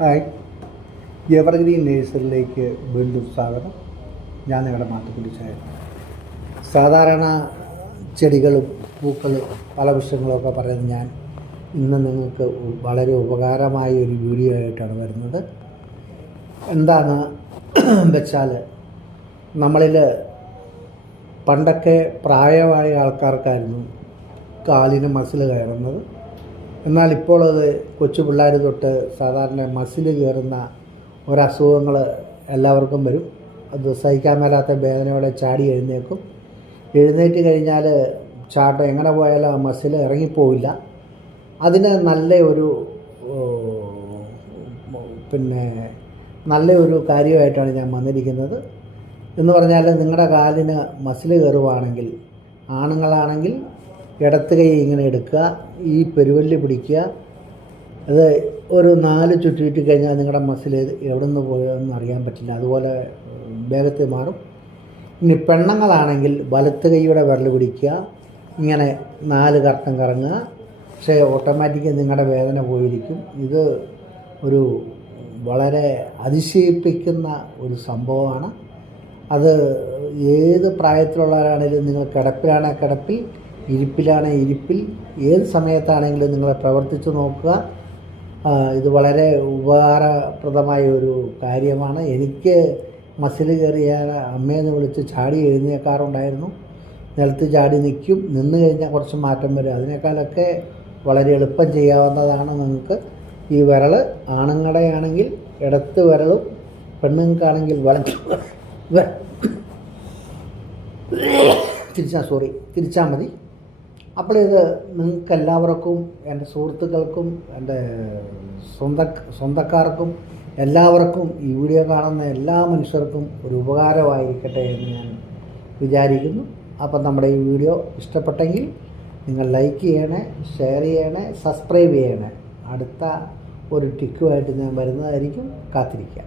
Hi, evergreen നേഴ്സറിയിലേക്ക് വീണ്ടും സ്വാഗതം. ഞാൻ നിങ്ങളുടെ മാത്തുക്കുട്ടിച്ചായ. സാധാരണ ചെടികളും പൂക്കളും ഫലവൃക്ഷങ്ങളുമൊക്കെ പറയുന്നത് ഞാൻ ഇന്ന് നിങ്ങൾക്ക് വളരെ ഉപകാരമായ ഒരു വീഡിയോ ആയിട്ടാണ് വരുന്നത്. എന്താണെന്ന് വെച്ചാൽ, നമ്മളിൽ പണ്ടൊക്കെ പ്രായമായ ആൾക്കാർക്കായിരുന്നു കാലിന് മസിൽ കയറുന്നത്. എന്നാൽ ഇപ്പോൾ അത് കൊച്ചു പിള്ളേർ തൊട്ട് സാധാരണ മസിൽ കയറുന്ന ഒരസുഖങ്ങൾ എല്ലാവർക്കും വരും. അത് സഹിക്കാൻ മേലാത്ത വേദനയോടെ ചാടി എഴുന്നേറ്റ് കഴിഞ്ഞാൽ ചാട്ടം എങ്ങനെ പോയാലും ആ മസിൽ ഇറങ്ങിപ്പോവില്ല. അതിന് നല്ലൊരു കാര്യമായിട്ടാണ് ഞാൻ വന്നിരിക്കുന്നത്. എന്ന് പറഞ്ഞാൽ, നിങ്ങളുടെ കാലിന് മസിൽ കയറുവാണെങ്കിൽ, ആണുങ്ങളാണെങ്കിൽ ഇടത്ത് കൈ ഇങ്ങനെ എടുക്കുക, ഈ പെരുവല്ലി പിടിക്കുക, അത് ഒരു 4 ചുറ്റിയിട്ട് കഴിഞ്ഞാൽ നിങ്ങളുടെ മസിൽ എവിടെ നിന്ന് പോയതെന്ന് അറിയാൻ പറ്റില്ല, അതുപോലെ വേഗത്തിൽ മാറും. ഇനി പെണ്ണുങ്ങളാണെങ്കിൽ വലത്ത് കൈയുടെ വിരൽ പിടിക്കുക, ഇങ്ങനെ 4 കറക്കം കറങ്ങുക, പക്ഷേ ഓട്ടോമാറ്റിക്കായി നിങ്ങളുടെ വേദന പോയിരിക്കും. ഇത് ഒരു വളരെ അതിശയിപ്പിക്കുന്ന ഒരു സംഭവമാണ്. അത് ഏത് പ്രായത്തിലുള്ളവരാണെങ്കിലും, നിങ്ങൾ കിടപ്പിലാണെങ്കിൽ കിടപ്പിൽ, ഇരിപ്പിലാണെങ്കിൽ ഇരിപ്പിൽ, ഏത് സമയത്താണെങ്കിലും നിങ്ങൾ പ്രവർത്തിച്ച് നോക്കുക. ഇത് വളരെ ഉപകാരപ്രദമായ ഒരു കാര്യമാണ്. എനിക്ക് മസിൽ കയറിയ അമ്മയെന്ന് വിളിച്ച് ചാടി എഴുന്നേൽക്കാറുണ്ടായിരുന്നു. നിലത്ത് ചാടി നിൽക്കും, നിന്ന് കഴിഞ്ഞാൽ കുറച്ച് മാറ്റം വരും. അതിനേക്കാളൊക്കെ വളരെ എളുപ്പം ചെയ്യാവുന്നതാണ്. നിങ്ങൾക്ക് ഈ വിരൽ ആണുങ്ങളുടെ ആണെങ്കിൽ ഇടത്ത് വിരലും, പെണ്ണുങ്ങൾക്കാണെങ്കിൽ തിരിച്ചാൽ മതി. അപ്പോൾ ഇത് നിങ്ങൾക്ക് എല്ലാവർക്കും, എൻ്റെ സുഹൃത്തുക്കൾക്കും, എൻ്റെ സ്വന്തക്കാർക്കും എല്ലാവർക്കും, ഈ വീഡിയോ കാണുന്ന എല്ലാ മനുഷ്യർക്കും ഒരു ഉപകാരമായിരിക്കട്ടെ എന്ന് ഞാൻ വിചാരിക്കുന്നു. അപ്പം നമ്മുടെ ഈ വീഡിയോ ഇഷ്ടപ്പെട്ടെങ്കിൽ നിങ്ങൾ ലൈക്ക് ചെയ്യണേ, ഷെയർ ചെയ്യണേ, സബ്സ്ക്രൈബ് ചെയ്യണേ. അടുത്ത ഒരു ടിക്കുമായിട്ട് ഞാൻ വരുന്നതായിരിക്കും. കാത്തിരിക്കാം.